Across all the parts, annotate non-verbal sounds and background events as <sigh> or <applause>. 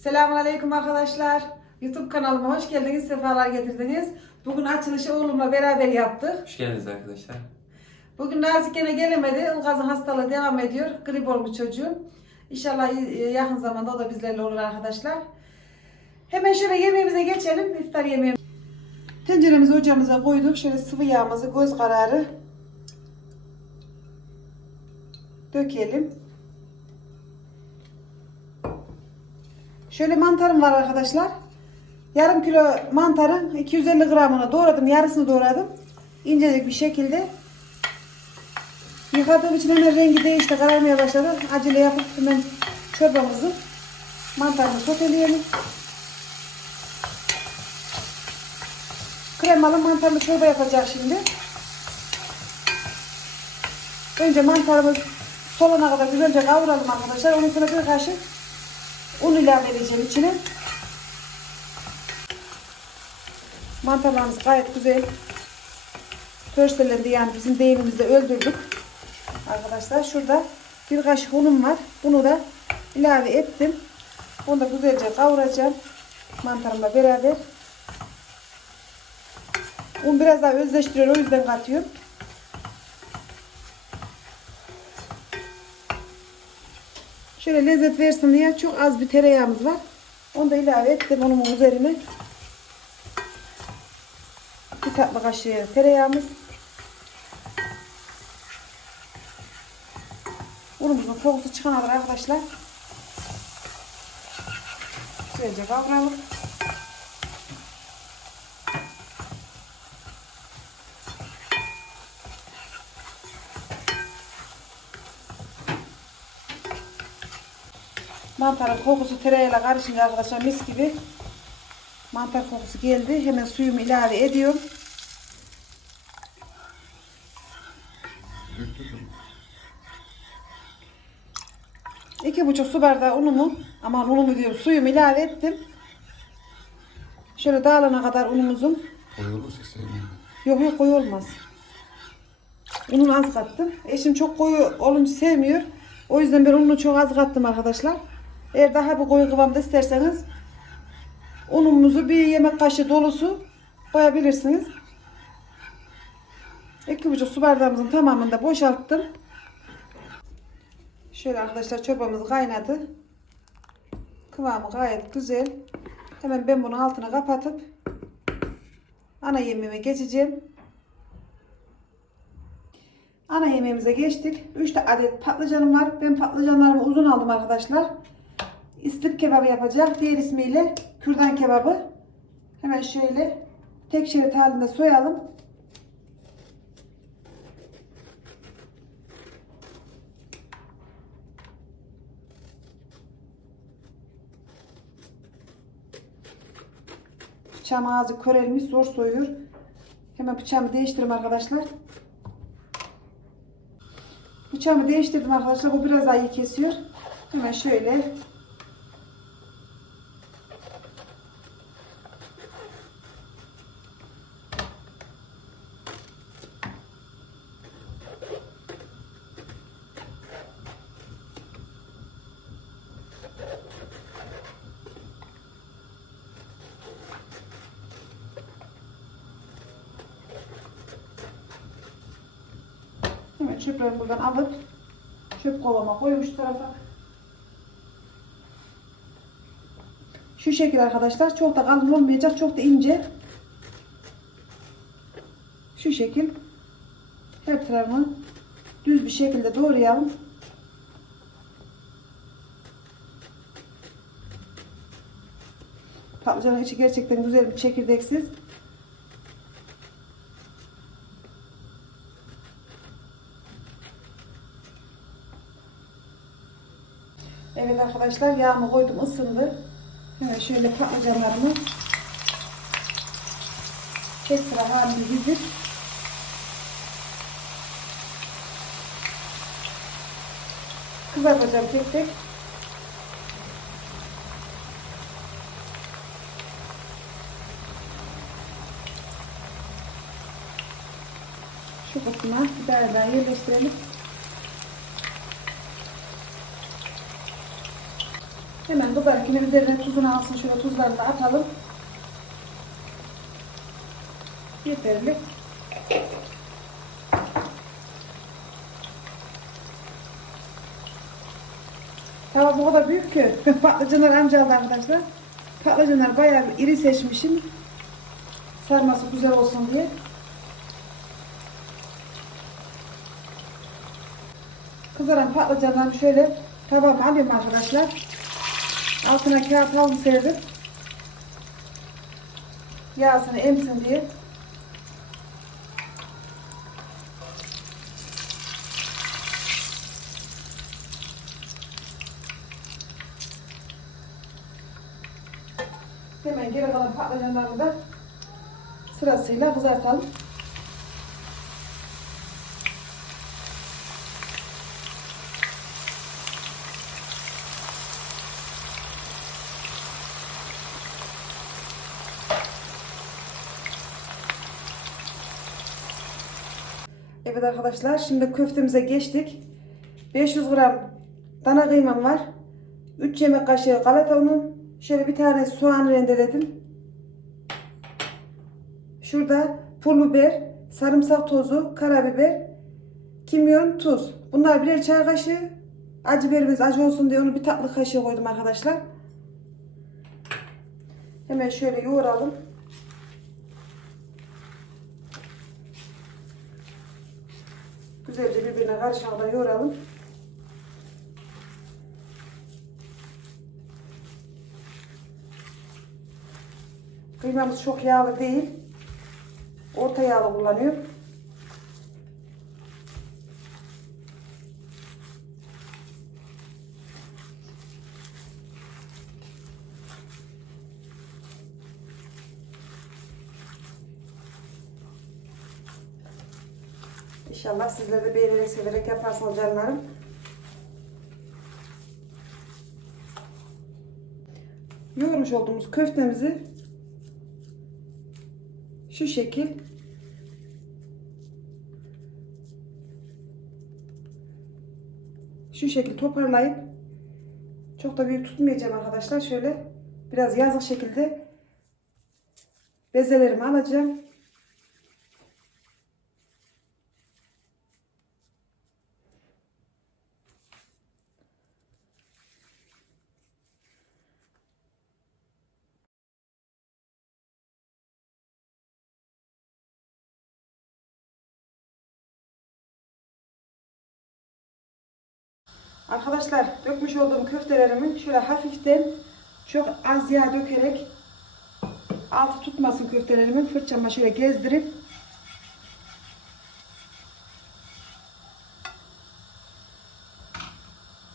Selamünaleyküm arkadaşlar. YouTube kanalıma hoş geldiniz, sefalar getirdiniz. Bugün açılışı oğlumla beraber yaptık. Hoş geldiniz arkadaşlar. Bugün Nazik gene gelemedi. Ilgaz'ın hastalığı devam ediyor. Grip olmuş çocuğum. İnşallah e, yakın zamanda o da bizlerle olur arkadaşlar. Hemen şöyle yemeğimize geçelim. İftar yemeği. Tenceremizi ocağımıza koyduk. Şöyle sıvı yağımızı göz kararı dökelim. Şöyle mantarım var arkadaşlar. Yarım kilo mantarın 250 gramını doğradım. Yarısını doğradım. İncecik bir şekilde. Yıkadığım için hemen rengi değişti. Kararmaya başladı. Acele yapıp hemen çorbamızı mantarını soteleyelim. Kremalı mantarlı çorba yapacağız şimdi. Önce mantarımız solana kadar güzelce kavuralım arkadaşlar. Ondan sonra bir kaşık un ilave edeceğim içine. Mantarlarımız gayet güzel. Pörselendi yani bizim deyimimizde öldürdük. Arkadaşlar şurada bir kaşık unum var. Bunu da ilave ettim. Bunu da güzelce kavuracağım. Mantarımla beraber. Un biraz daha özleştiriyor o yüzden katıyorum. Şöyle lezzet versin diye çok az bir tereyağımız var. Onu da ilave ettim onun üzerine. Bir tatlı kaşığı tereyağımız. Unumuzun kokusu çıkana kadar arkadaşlar. Güzelce kavuralım. Mantarın kokusu tereyağıyla karışınca arkadaşlar mis gibi mantar kokusu geldi. Hemen suyumu ilave ediyorum. İki buçuk su bardağı unumu, aman unumu diyorum, suyumu ilave ettim. Şöyle dağılana kadar unumuzun, Koyu olursa sevmiyorum. yok yok koyu olmaz. Ununu az kattım. Eşim çok koyu olunca sevmiyor. O yüzden ben ununu çok az kattım arkadaşlar. Eğer daha bir koyu kıvamda isterseniz unumuzu bir yemek kaşığı dolusu koyabilirsiniz. İki buçuk su bardağımızın tamamını da boşalttım. Şöyle arkadaşlar çorbamız kaynadı. Kıvamı gayet güzel. Hemen ben bunu altına kapatıp ana yemeğime geçeceğim. Ana yemeğimize geçtik. 3 adet patlıcanım var. Ben patlıcanlarımı uzun aldım arkadaşlar. İstip kebabı yapacak. Diğer ismiyle kürdan kebabı. Hemen şöyle tek şerit halinde soyalım. Bıçağım ağzı körelmiş zor soyuyor. Hemen bıçağımı değiştireyim arkadaşlar. Bıçağımı değiştirdim arkadaşlar. Bu biraz daha iyi kesiyor. Hemen şöyle Hemen çöplerimi buradan alıp çöp kovama koymuş tarafa. Şu şekil arkadaşlar. Çok da kalın olmayacak. Çok da ince. Şu şekil. Her tarafını düz bir şekilde doğrayalım. Patlıcanın içi gerçekten güzel bir çekirdeksiz. Evet arkadaşlar yağımı koydum ısındı. Hemen şöyle patlıcanlarımı tek sıra halinde dizip kızartacağım tek tek. Şu kısmına biber daha yerleştirelim. Hemen kızarken üzerine tuzunu alsın. Şöyle tuzlarını da atalım. Yeterli. Tava bu kadar büyük ki <laughs> patlıcanlar amca aldı arkadaşlar. Patlıcanlar bayağı iri seçmişim. Sarması güzel olsun diye. Kızaran patlıcanları şöyle tabağıma alıyorum arkadaşlar. Altına kağıt havlu serdim. Yağsını emsin diye. Hemen geri kalan patlıcanlarını da sırasıyla kızartalım. Evet arkadaşlar şimdi köftemize geçtik. 500 gram dana kıymam var. 3 yemek kaşığı galeta unu. Şöyle bir tane soğan rendeledim. Şurada pul biber, sarımsak tozu, karabiber, kimyon, tuz. Bunlar birer çay kaşığı. Acı biberimiz acı olsun diye onu bir tatlı kaşığı koydum arkadaşlar. Hemen şöyle yoğuralım. Güzelce birbirine karışmadan yoğuralım. Kıymamız çok yağlı değil. Orta yağlı kullanıyor. İnşallah sizler de beğenerek severek yaparsınız canlarım. Yoğurmuş olduğumuz köftemizi şu şekil şu şekil toparlayıp çok da büyük tutmayacağım arkadaşlar. Şöyle biraz yazık şekilde bezelerimi alacağım. Arkadaşlar dökmüş olduğum köftelerimi şöyle hafiften çok az yağ dökerek altı tutmasın köftelerimin fırçama şöyle gezdirip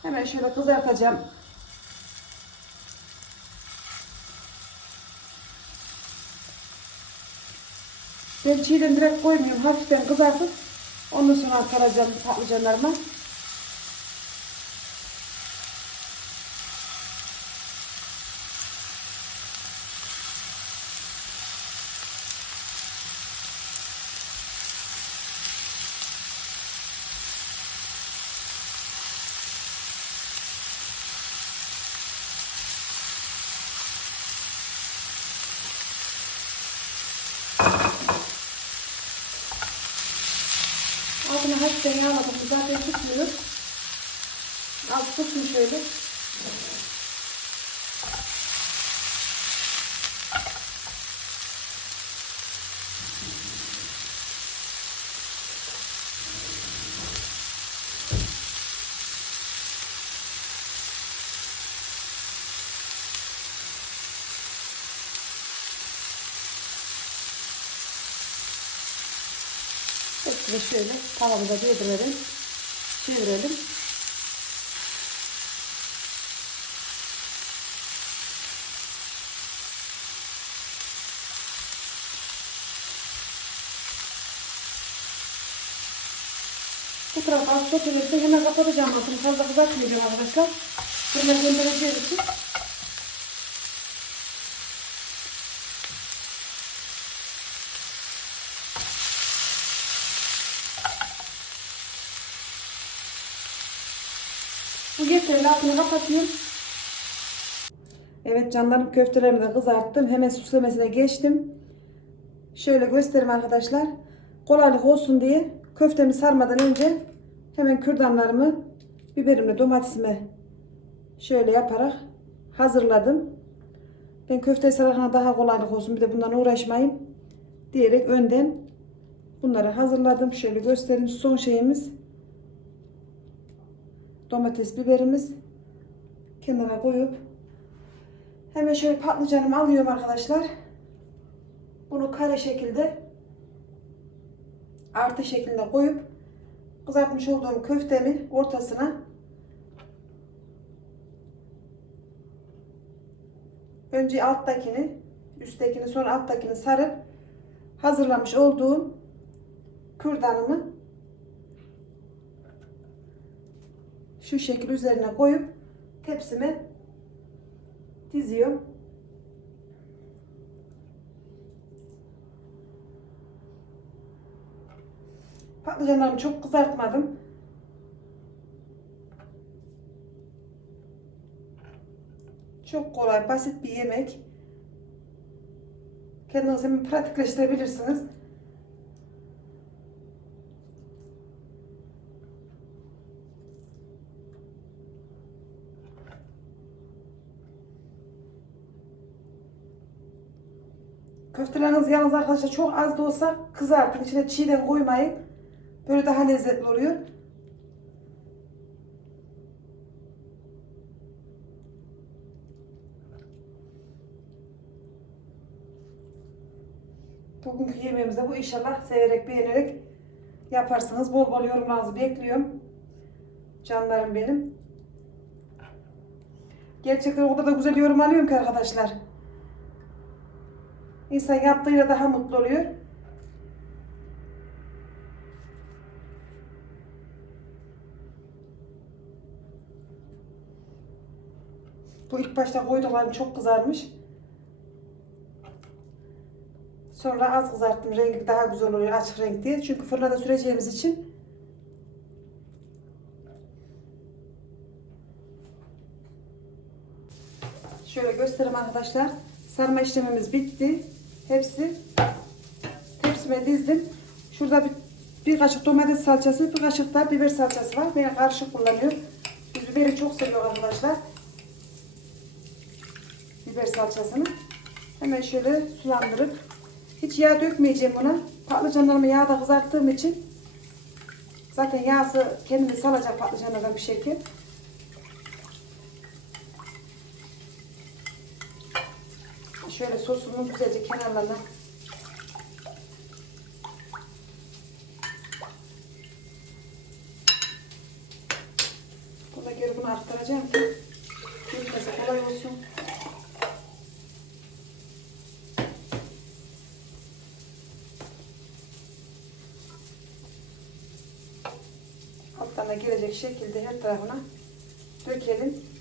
hemen şöyle kızartacağım. Ben çiğden direkt koymuyorum. Hafiften kızartıp ondan sonra saracağım patlıcanlarıma. Altına hafiften yağladım. Zaten tutmuyor. Az tutsun şöyle. Hepsini şöyle tavamıza yedirelim. Çevirelim. Bu tarafa az sotelirse hemen kapatacağım altını. Fazla kızartmayacağım arkadaşlar. Fırına göndereceğiz için. Bu yeterli altını kapatıyorum. Evet canlarım köftelerimi de kızarttım. Hemen süslemesine geçtim. Şöyle göstereyim arkadaşlar. Kolaylık olsun diye köftemi sarmadan önce hemen kürdanlarımı biberimle domatesimi şöyle yaparak hazırladım. Ben köfte sararken daha kolaylık olsun bir de bundan uğraşmayayım diyerek önden bunları hazırladım. Şöyle göstereyim. Son şeyimiz domates biberimiz kenara koyup hemen şöyle patlıcanımı alıyorum arkadaşlar. Bunu kare şekilde artı şeklinde koyup kızartmış olduğum köftemi ortasına önce alttakini üsttekini sonra alttakini sarıp hazırlamış olduğum kürdanımı şu şekil üzerine koyup tepsime diziyorum. Patlıcanlarımı çok kızartmadım. Çok kolay, basit bir yemek. Kendiniz hemen pratikleştirebilirsiniz. Köfteleriniz yalnız arkadaşlar çok az da olsa kızartın. İçine çiğden koymayın. Böyle daha lezzetli oluyor. Bugünkü yemeğimiz de bu inşallah severek beğenerek yaparsınız. Bol bol yorumlarınızı bekliyorum. Canlarım benim. Gerçekten o kadar da güzel yorum alıyorum ki arkadaşlar. İnsan yaptığıyla daha mutlu oluyor. Bu ilk başta koyduklarım çok kızarmış. Sonra az kızarttım. Rengi daha güzel oluyor açık renk diye. Çünkü fırına da süreceğimiz için. Şöyle göstereyim arkadaşlar. Sarma işlemimiz bitti. Hepsi tepsime dizdim. Şurada bir, bir kaşık domates salçası, bir kaşık da biber salçası var. Ben karışık kullanıyorum. Biz biberi çok seviyoruz arkadaşlar. Biber salçasını. Hemen şöyle sulandırıp hiç yağ dökmeyeceğim buna. Patlıcanlarımı yağda kızarttığım için zaten yağsı kendini salacak patlıcanlardan bir şekil. Şöyle sosumun güzelce kenarlarına Burada geri bunu aktaracağım ki yürümesi kolay olsun. Altlarına girecek şekilde her tarafına dökelim.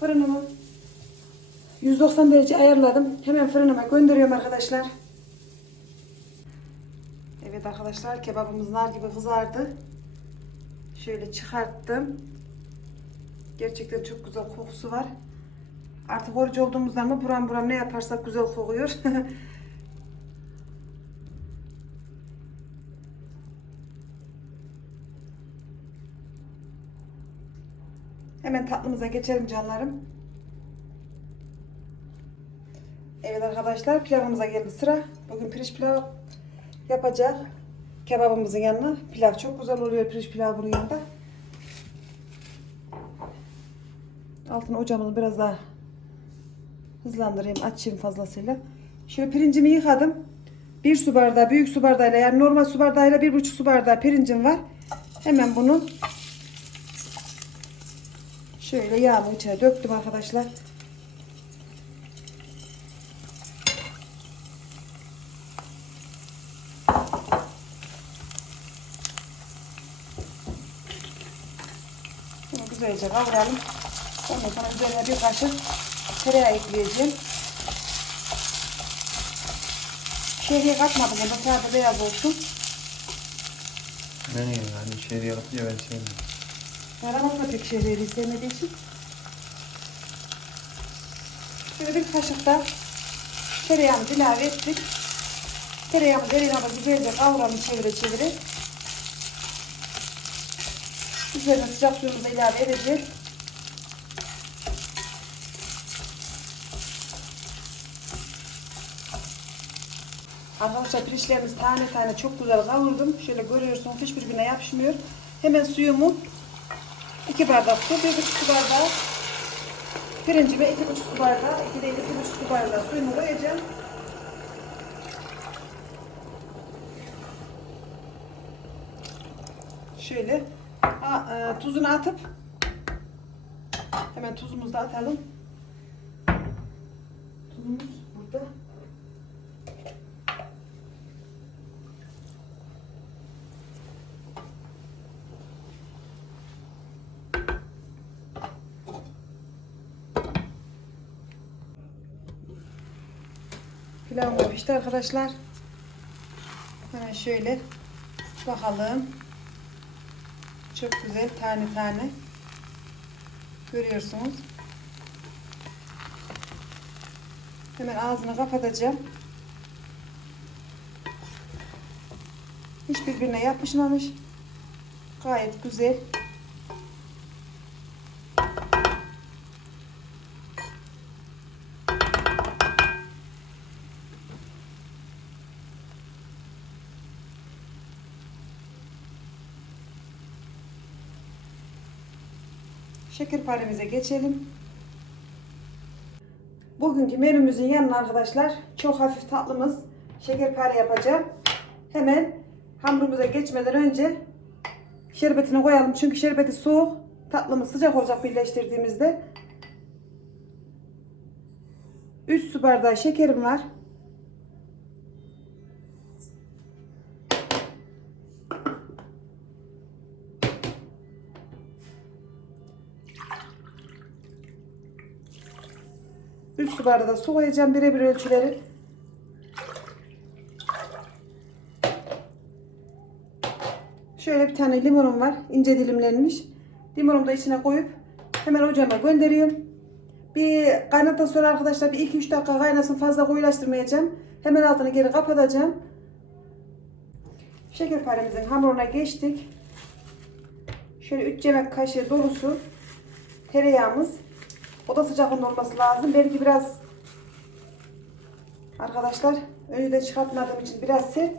Fırınımı 190 derece ayarladım. Hemen fırınıma gönderiyorum arkadaşlar. Evet arkadaşlar kebabımız nar gibi kızardı. Şöyle çıkarttım. Gerçekten çok güzel kokusu var. Artık oruç olduğumuzdan mı buram buram ne yaparsak güzel kokuyor. <laughs> Hemen tatlımıza geçelim canlarım. Evet arkadaşlar pilavımıza geldi sıra. Bugün pirinç pilav yapacak. Kebabımızın yanına. Pilav çok güzel oluyor pirinç pilav bunun yanında. Altını ocağımızı biraz daha hızlandırayım, açayım fazlasıyla. Şöyle pirincimi yıkadım. Bir su bardağı, büyük su bardağıyla yani normal su bardağıyla bir buçuk su bardağı pirincim var. Hemen bunu Şöyle yağımı içine döktüm arkadaşlar. Bunu güzelce kavuralım. Ondan sonra üzerine bir kaşık tereyağı ekleyeceğim. Şehriye katmadım bunda sadece beyaz olsun. Ne yani hani şeriatlı ya ben sevmiyorum. Karamak da pek değil sevmediği için. Şöyle bir kaşık da tereyağımızı ilave ettik. Tereyağımız kadar güzelce kavuralım çevire çevire. Üzerine sıcak suyumuzu ilave edeceğiz. Arkadaşlar pirinçlerimiz tane tane çok güzel kavurdum. Şöyle görüyorsunuz hiçbirbirine yapışmıyor. Hemen suyumu 2 bardak su, 1,5 su bardağı pirincime 2,5 su bardağı, 2 değil 2,5 su bardağı suyumu koyacağım. Şöyle a, e, tuzunu atıp hemen tuzumuzu da atalım. Tuzumuz burada. Pilavım da arkadaşlar. Hemen şöyle bakalım. Çok güzel tane tane. Görüyorsunuz. Hemen ağzını kapatacağım. Hiç birbirine yapışmamış. Gayet güzel. Şekerparemize geçelim. Bugünkü menümüzün yanına arkadaşlar çok hafif tatlımız şekerpare yapacağım. Hemen hamurumuza geçmeden önce şerbetini koyalım. Çünkü şerbeti soğuk. Tatlımız sıcak olacak birleştirdiğimizde. 3 su bardağı şekerim var. Su bardağı da su koyacağım birebir ölçüleri. Şöyle bir tane limonum var. ince dilimlenmiş. Limonumu da içine koyup hemen ocağıma gönderiyorum. Bir kaynatıdan sonra arkadaşlar bir 2-3 dakika kaynasın fazla koyulaştırmayacağım. Hemen altını geri kapatacağım. Şekerparemizin hamuruna geçtik. Şöyle 3 yemek kaşığı dolusu tereyağımız. Oda sıcaklığında olması lazım. Belki biraz arkadaşlar önceden çıkartmadığım için biraz sert.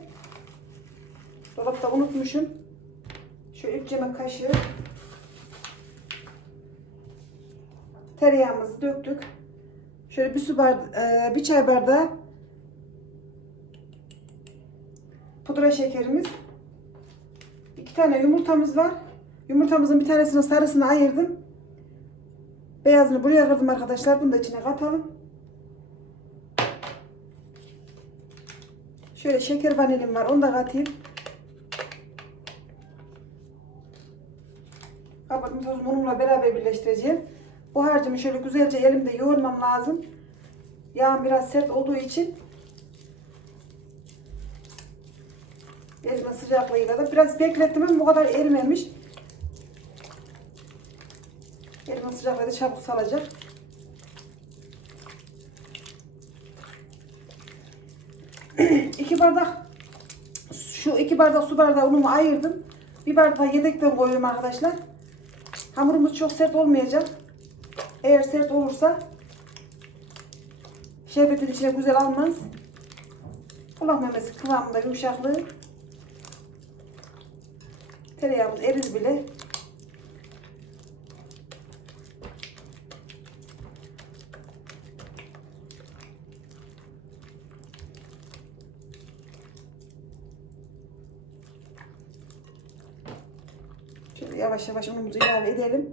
Dolapta unutmuşum. Şöyle 3 yemek kaşığı tereyağımızı döktük. Şöyle bir su bardağı, bir çay bardağı pudra şekerimiz. iki tane yumurtamız var. Yumurtamızın bir tanesinin sarısını ayırdım. Beyazını buraya kırdım arkadaşlar. Bunu da içine katalım. Şöyle şeker vanilim var. Onu da katayım. Kabartma tozumu unumla beraber birleştireceğim. Bu harcımı şöyle güzelce elimde yoğurmam lazım. Yağım biraz sert olduğu için elimin sıcaklığıyla da biraz beklettim ama bu kadar erimemiş. Sıcaklığı da çabuk salacak. <clears throat> iki bardak şu iki bardak su bardağı unumu ayırdım. Bir bardağı yedekten koyuyorum arkadaşlar. Hamurumuz çok sert olmayacak. Eğer sert olursa şerbetin içine güzel almaz. Kulak memesi kıvamında yumuşaklığı. Tereyağımız erir bile. Şöyle yavaş yavaş unumuzu ilave edelim.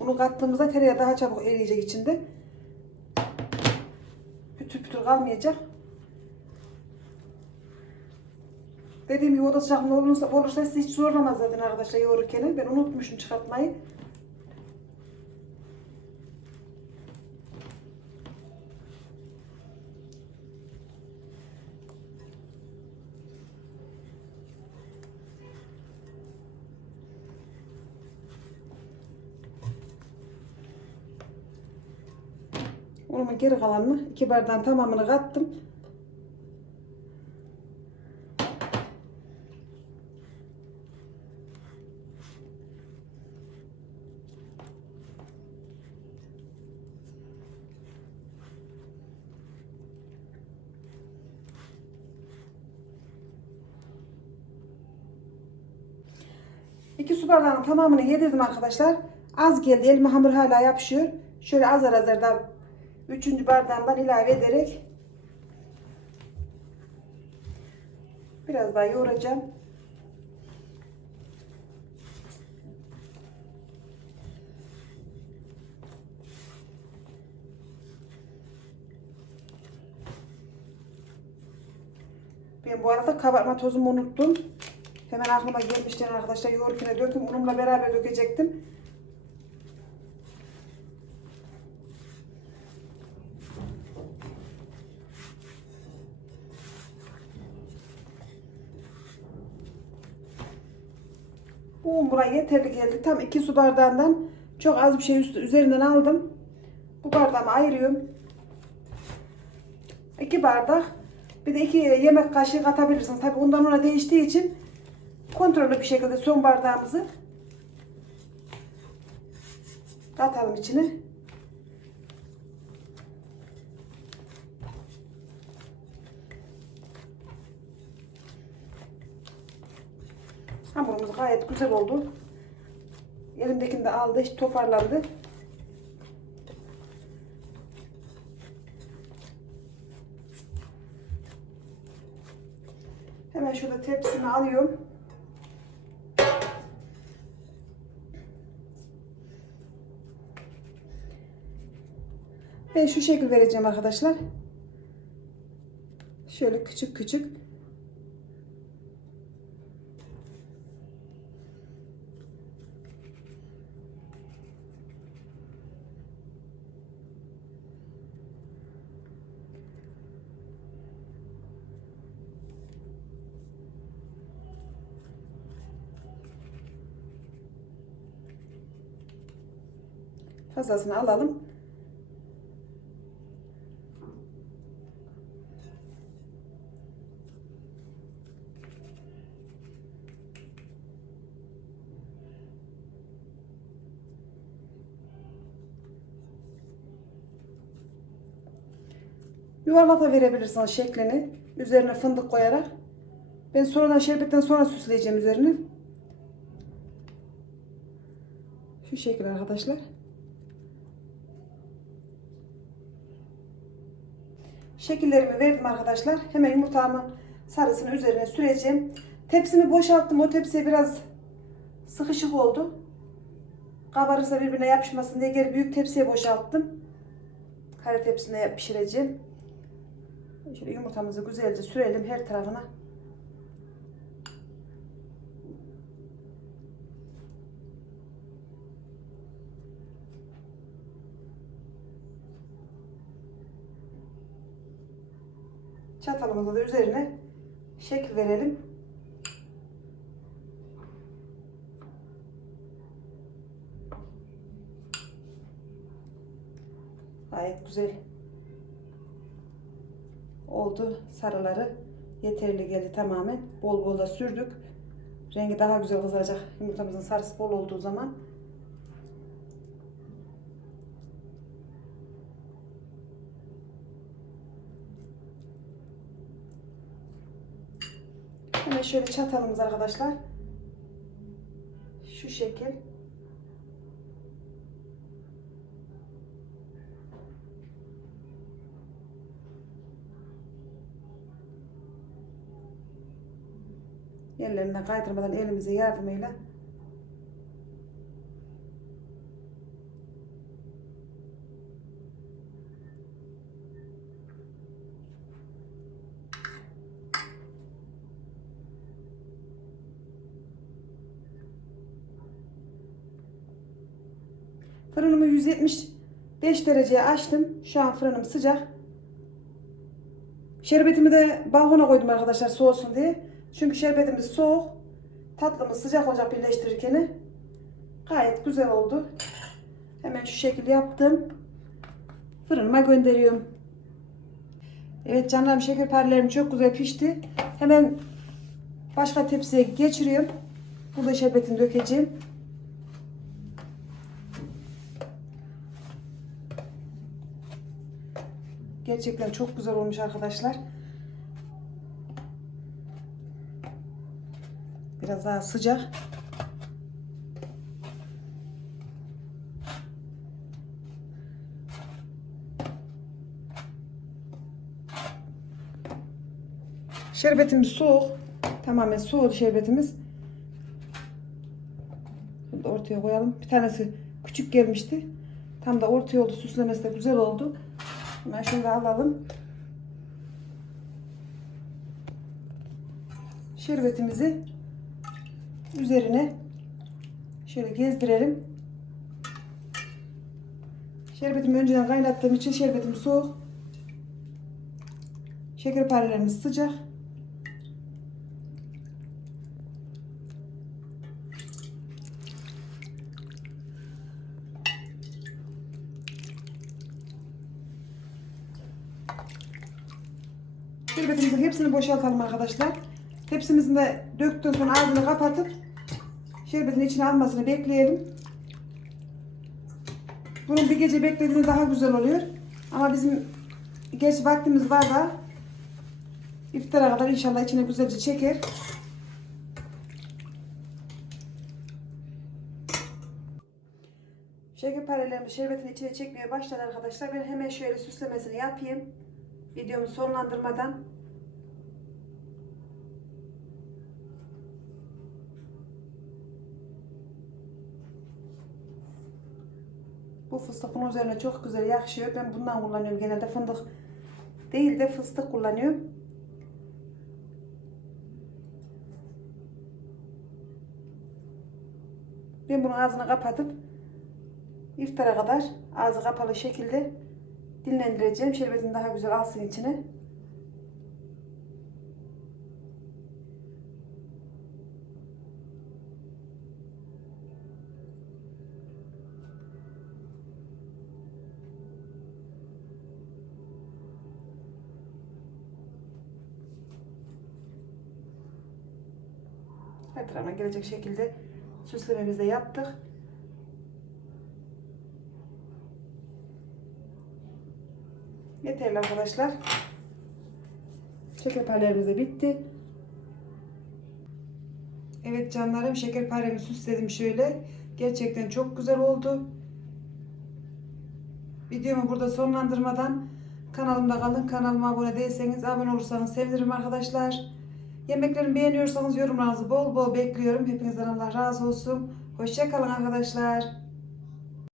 Bunu kattığımızda tereyağı daha çabuk eriyecek içinde. Pütür pütür kalmayacak. Dediğim gibi oda sıcaklığı olursa, olursa sizi hiç zorlamaz zaten arkadaşlar yoğururken. Ben unutmuşum çıkartmayı. Geri kalanını iki bardağın tamamını kattım. İki su bardağının tamamını yedirdim arkadaşlar. Az geldi. Elime hamur hala yapışıyor. Şöyle azar azar da üçüncü bardağımdan ilave ederek biraz daha yoğuracağım. Ben bu arada kabartma tozumu unuttum. Hemen aklıma gelmişken arkadaşlar yoğurtuna döktüm. Unumla beraber dökecektim. Bu un buna yeterli geldi. Tam iki su bardağından çok az bir şey üstü, üzerinden aldım. Bu bardağımı ayırıyorum. İki bardak. Bir de iki yemek kaşığı katabilirsiniz. Tabi ondan ona değiştiği için kontrollü bir şekilde son bardağımızı katalım içine. Hamurumuz gayet güzel oldu. Elimdekini de aldı, hiç toparlandı. Hemen şurada tepsimi alıyorum. Ben şu şekil vereceğim arkadaşlar. Şöyle küçük küçük. Fazlasını alalım. Yuvarlata verebilirsiniz şeklini. Üzerine fındık koyarak. Ben sonradan şerbetten sonra süsleyeceğim üzerini. Şu şekil arkadaşlar. Şekillerimi verdim arkadaşlar. Hemen yumurtamı sarısını üzerine süreceğim. Tepsimi boşalttım. O tepsiye biraz sıkışık oldu. Kabarırsa birbirine yapışmasın diye geri büyük tepsiye boşalttım. Kare tepsine pişireceğim. Şöyle yumurtamızı güzelce sürelim her tarafına. Çatalımızı da üzerine şekil verelim. Gayet güzel oldu. Sarıları yeterli geldi tamamen. Bol bol da sürdük. Rengi daha güzel kızaracak. Yumurtamızın sarısı bol olduğu zaman. Hemen şöyle çatalımız arkadaşlar. Şu şekil. Yerlerinden kaydırmadan elimize yardımıyla Fırınımı 175 dereceye açtım. Şu an fırınım sıcak. Şerbetimi de balkona koydum arkadaşlar soğusun diye. Çünkü şerbetimiz soğuk. Tatlımız sıcak olacak birleştirirken. Gayet güzel oldu. Hemen şu şekilde yaptım. fırınıma gönderiyorum. Evet canlarım şekerparelerim çok güzel pişti. Hemen başka tepsiye geçiriyorum. Burada şerbetini dökeceğim. Gerçekten çok güzel olmuş arkadaşlar. Biraz daha sıcak. Şerbetimiz soğuk. Tamamen soğudu şerbetimiz. Bunu da ortaya koyalım. Bir tanesi küçük gelmişti. Tam da ortaya oldu. Süslemesi de güzel oldu. Hemen şunu da alalım. Şerbetimizi üzerine şöyle gezdirelim. Şerbetimi önceden kaynattığım için şerbetim soğuk. Şekerparelerimiz sıcak. Boşaltalım arkadaşlar. Tepsimizin de döktükten sonra ağzını kapatıp şerbetin içine almasını bekleyelim. Bunun bir gece beklediğinde daha güzel oluyor. Ama bizim geç vaktimiz var da iftara kadar inşallah içine güzelce çeker. Şekerparelerimiz şerbetin içine çekmeye başladı arkadaşlar. Ben hemen şöyle süslemesini yapayım. Videomu sonlandırmadan. Bu fıstık bunun üzerine çok güzel yakışıyor. Ben bundan kullanıyorum genelde fındık değil de fıstık kullanıyorum. Ben bunun ağzını kapatıp iftara kadar ağzı kapalı şekilde dinlendireceğim. Şerbetin daha güzel alsın içine. Her tarafına gelecek şekilde süslememizi de yaptık. Yeterli arkadaşlar. Şekerparelerimiz de bitti. Evet canlarım şekerparemi süsledim şöyle. Gerçekten çok güzel oldu. Videomu burada sonlandırmadan kanalımda kalın. Kanalıma abone değilseniz abone olursanız sevinirim arkadaşlar. Yemeklerimi beğeniyorsanız yorumlarınızı bol bol bekliyorum. Hepinizden Allah razı olsun. Hoşçakalın arkadaşlar.